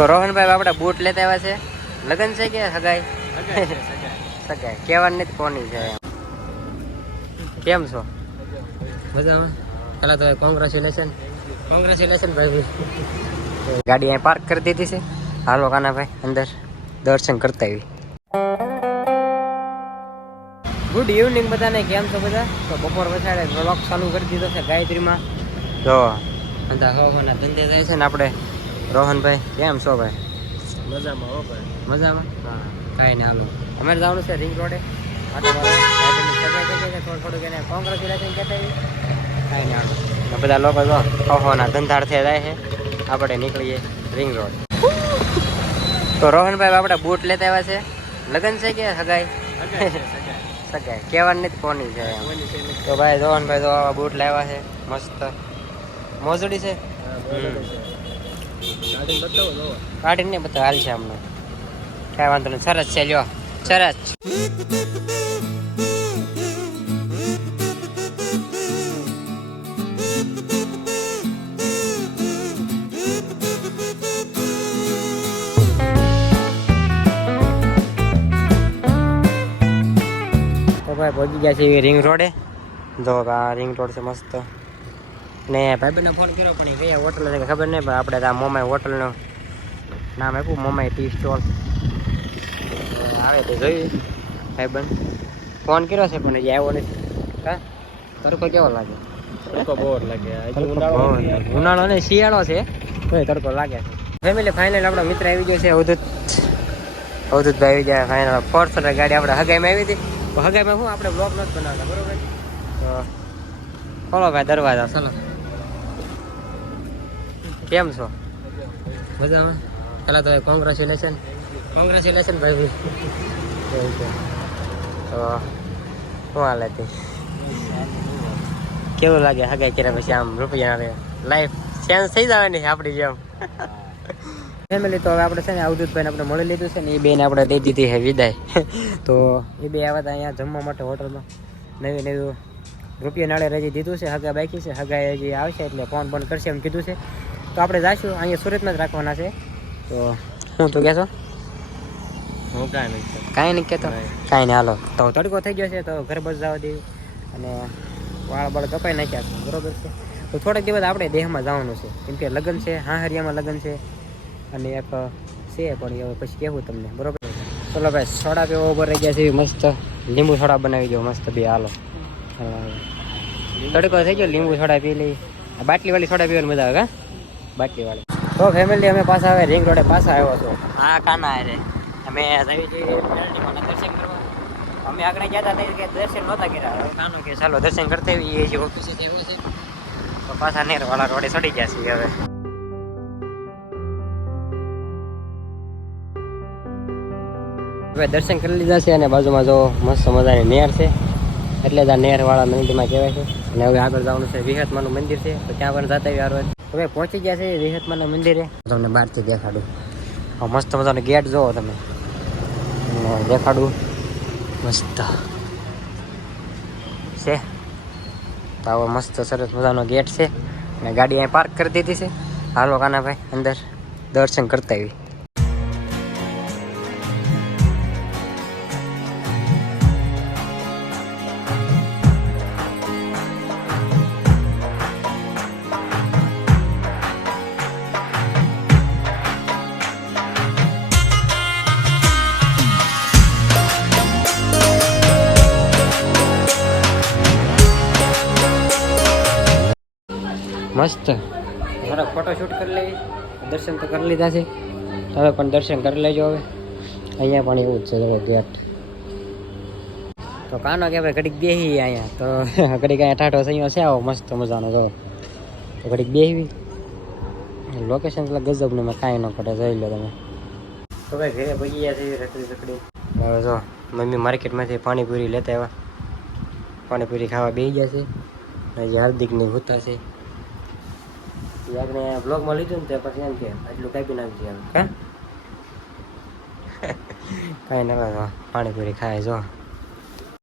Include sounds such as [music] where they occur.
તો રોહનભાઈ આપણે બૂટ લેતા આવ્યા છે. લગન છે કે સગાઈ સગાઈ [laughs] કહેવાનું નથી કોની છે કેમ છો? મજામાં. પેલા તો કોંગ્રેચ્યુલેશન કોંગ્રેચ્યુલેશન ભાઈ ગાડી અહીં પાર્ક કરી દીધી છે. હાલો કાનાભાઈ અંદર દર્શન કરતા આવી ગુડ ઇવનિંગ બધાને. કેમ છો બધા? તો બપોર પછાડે બ્લોક ચાલુ કરી દીધો છે ગાયત્રીમાં. જો. ધંધે જાય છે ને આપણે રોહનભાઈ કેમ છો ભાઈ? મજામાં હો ભાઈ. મજામાં? હા. કાંઈ નહીં હાલો. અમારે જવાનું છે રિંગ રોડે. થોડું થોડુંક એને કોંગ્રેચ્યુલેશન કહેતા કાંઈ નહીં હાલો. બધા લોકો જો ધંધાર ધંધાર્થે જાય છે. આપણે નીકળીએ રિંગ રોડ. તો રોહનભાઈ આપણે બૂટ લેતા આવ્યા છે. લગ્ન છે કે સગાઈ? સગાઈ કહેવાનું નથી કોની છે તો ભાઈ રોહનભાઈ તો આવા બૂટ લાવ્યા છે. મસ્ત. મોજડી છે. ગાડી ને બધું હાલ છે હમણાં. કાંઈ વાંધો નહીં, સરસ છે, લ્યો, સરસ. ભાઈ પહોંચી ગયા છે રિંગ રોડે. જો આ રિંગ રોડ છે મસ્ત. ને ભાઈબંધને ફોન કર્યો પણ એ કયા હોટલ છે ખબર નહીં પણ આપણે ત્યાં મોમાઈ હોટલનું નામ આપ્યું મોમાઈ ટી સ્ટોલ આવે તો જોયું. ભાઈબંધ ફોન કર્યો છે પણ હજી આવ્યો નથી. હા તડકો કેવો લાગે? તડકો બહુ લાગે. ઉનાળો ને શિયાળો છે. તો તડકો લાગે છે. ફેમિલી ફાઇનલ આપણો મિત્ર આવી ગયો છે અવધૂત. અવધૂતભાઈ આવી ગયા ફાઇનલ ફોર્ચ્યુનર ગાડી આપણે હગાઈમાં આવી હતી. હગાઈમાં શું? આપણે બ્લોક નથી બનાવતા બરોબર? તો ખોલો ભાઈ દરવાજા ચલો. કેમ છો? મજામાં. પેલા તો કોંગ્રેચ્યુલેશન કોંગ્રેચ્યુલેશન ભાઈ. તો શું હાલે હતી કેવું લાગે હગાઈ કર્યા પછી આમ રૂપિયા લાઈફ ચેન્જ થઈ જવાની છે આપણી જેમ. ફેમિલી તો હવે આપણે છે ને અવધૂતભાઈને આપણે મળી લીધું છે ને એ બેને આપણે દઈ દીધી છે વિદાય. તો એ બે આવ્યા હતા અહીંયા જમવા માટે હોટલમાં. નવી નવી રૂપિયા નાળે રજી દીધું છે હગા બાકી છે હગા હજી આવશે એટલે ફોન ફોન કરશે એમ કીધું છે. તો આપણે જઈશું અહીંયા સુરતમાં જ રાખવાના છે. તો હું તું કહેશો હું કાંઈ નહીં કાંઈ નહીં કહેતો? કાંઈ નહીં હાલો. તો તડકો થઈ ગયો છે તો ઘર બસ જવા દેવું અને વાળ બાળ કપાઈ નાખ્યા છે બરોબર છે. તો થોડાક દિવસ આપણે દેહમાં જવાનું છે. કેમ કે લગ્ન છે હા હરિયામાં લગ્ન છે. અને એક છે પણ હવે પછી કહેવું તમને બરોબર ચલો ભાઈ સોડા પીવા ઉપર રહી ગયા છે મસ્ત લીંબુ સોડા બનાવી દો મસ્ત બે હાલો. તડકો થઈ ગયો લીંબુ સોડા પી લઈ. બાટલી બાટલીવાળી સોડા પીવાની મજા આવે કા બાટલીવાળી તો ફેમિલી અમે પાછા આવે રિંગ રોડે પાછા આવ્યો છો. હા કાના રે અમે દર્શન કરવા. અમે આગળ ગયા હતા કે દર્શન નહોતા કર્યા. હવે કાનો કે ચાલો દર્શન કરતા આવીએ જે ઓફિસે છે. તો પાછા નેરવાળા રોડે ચડી ગયા છીએ હવે. હવે દર્શન કરી લીધા છે અને બાજુમાં જો મસ્ત મજાની નેર છે. એટલે જ આ નેરવાળા મંદિરમાં કહેવાય છે. અને હવે આગળ જવાનું છે વિહતમાનું મંદિર છે. તો ત્યાં પણ જતા આવી હવે પહોંચી ગયા છે વિહતમાના મંદિરે. તમને બહારથી દેખાડું. મસ્ત મજાનો ગેટ જોવો તમે. દેખાડું. મસ્ત. છે? તો આવો મસ્ત સરસ મજાનો ગેટ છે. અને ગાડી અહીં પાર્ક કરી દીધી છે. હાલો કાનાભાઈ, અંદર દર્શન કરતા આવી મસ્ત. થોડાક ફોટો શૂટ કરી લઈએ દર્શન તો કરી લીધા છે. તમે પણ દર્શન કરી લેજો હવે. અહીંયા પણ એવું જ છે ગેટ તો કાનો કે આપણે ઘડીક બેહી અહીંયા. તો [laughs] ઘડીક અહીંયા ટાટો સૈયો છે આવો મસ્ત મજાનો જો. તો ઘડીક બેહવી લોકેશન એટલે ગજબનું મેં કાંઈ ન પડે જોઈ લો તમે. તો ભાઈ ઘરે પગી ગયા છે રખડી રખડી. હવે જો મમ્મી માર્કેટમાંથી પાણીપુરી લેતા આવ્યા. પાણીપુરી ખાવા બેસી ગયા છે. હજી હાર્દિકની ભૂતા છે. એ આપણે બ્લોગમાં લીધું ને તે પછી એમ કે આટલું કાપી નાખજે એમ. કે કાંઈ ના પાણીપુરી ખાય જો.